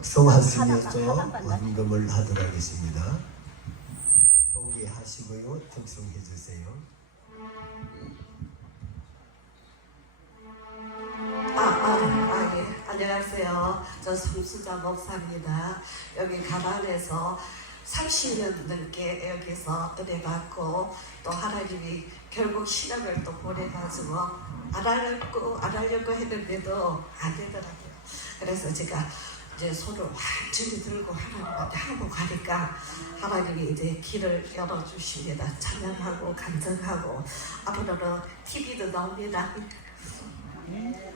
특성하시면서 헌금을 하도록 하겠습니다. 소개하시고요. 특성해 주세요. 아, 아, 아, 예. 안녕하세요. 저 성수자 목사입니다. 여기 가난에서 30년 넘게 여기서 은혜 받고 또 하나님이 결국 시간을 또 보내가지고 안 하려고 안 하려고 했는데도 안 되더라고요. 그래서 제가 이제 손을 완전히 들고 하나님한테 하고 가니까 하나님이 이제 길을 열어주십니다. 찬양하고 간증하고 앞으로는 TV도 나옵니다. 내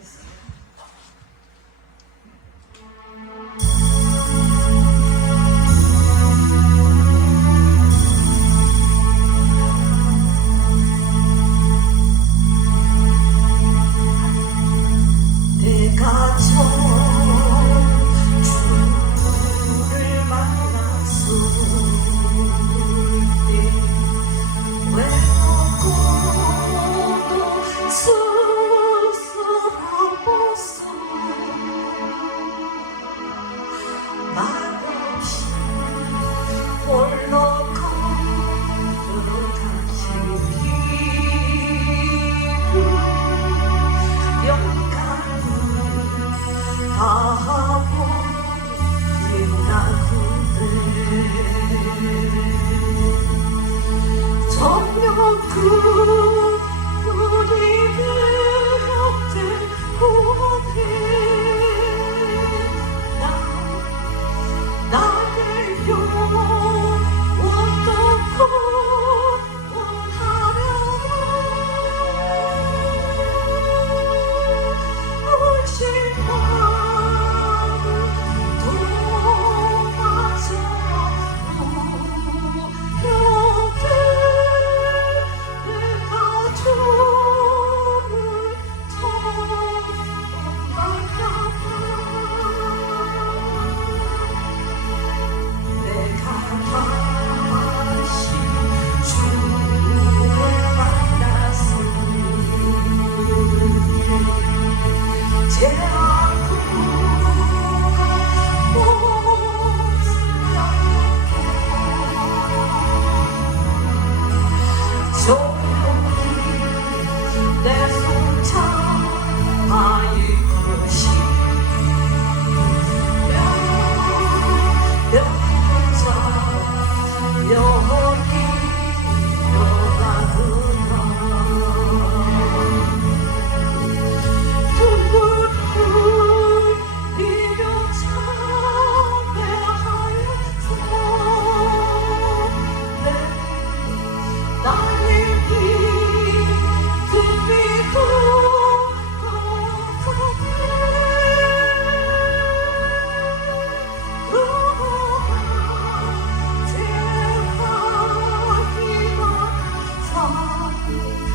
Bye.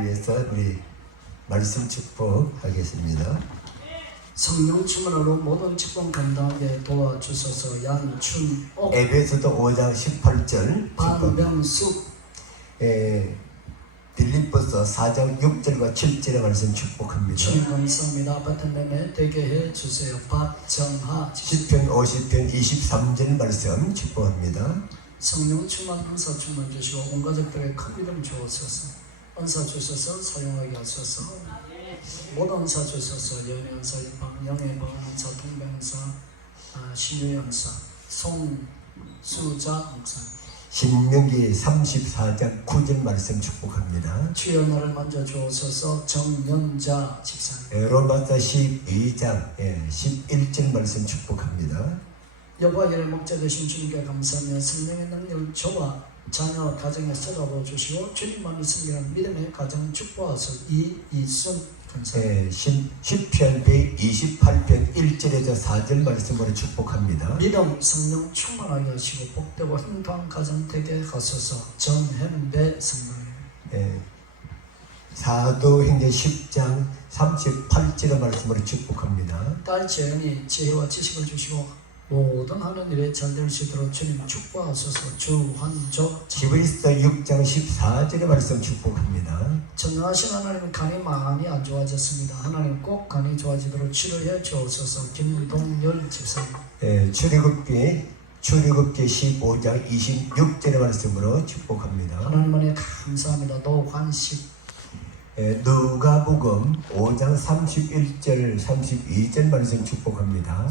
위해서 우리 말씀 축복하겠습니다. 성령 충만으로 모든 직분 감당하게 도와주소서 양춘옥 에베소서 5장 18절 축복. 반병숙 에, 빌립보서 4장 6절과 7절의 말씀 축복합니다. 주님 감사합니다 베틀레헴에 되게 해 주세요 박정하 시편 50편 23절 말씀 축복합니다. 성령 충만 은사 충만 주시고 온 가족들의 큰 믿음 주옵소서 은사 주셔서 사용하게 하소서 모든 은사 주셔서 연애 은사 영예 방 은사 통배 은사 아, 신유 은사 송수자 목사 신명기 34장 9절 말씀 축복합니다. 주여 나를 만져 주옵소서 정연자 집사님 에, 로마서 12장 예, 11절 말씀 축복합니다. 여호와의 목자 되신 주님께 감사하며 성령의 능력을 저와 자녀 가정에 쏟아부어 주시고 주님만을 섬기는 믿음의 가정 축복하소서 이이순. 예, 10편 128편 1절에서 4절 말씀으로 축복합니다. 믿음 성령 충만하게 하시고 복되고 행복한 가정 되게 하소서 전현배 성령 예, 사도행전 10장 38절의 말씀으로 축복합니다. 딸 재현이 지혜와 지식을 주시고 모든 하는 일에 잘 될 수 있도록 주님 축복하소서 주한조 히브리서 6장 14절의 말씀 축복합니다. 전능하신 하나님 간이 많이 안 좋아졌습니다. 하나님 꼭 간이 좋아지도록 치료해 주옵소서. 김동열 집사님. 예, 출애굽기 출애굽기 15장 26절의 말씀으로 축복합니다. 하나님 감사합니다. 노관식 예, 누가복음 5장 31절 32절 말씀 축복합니다.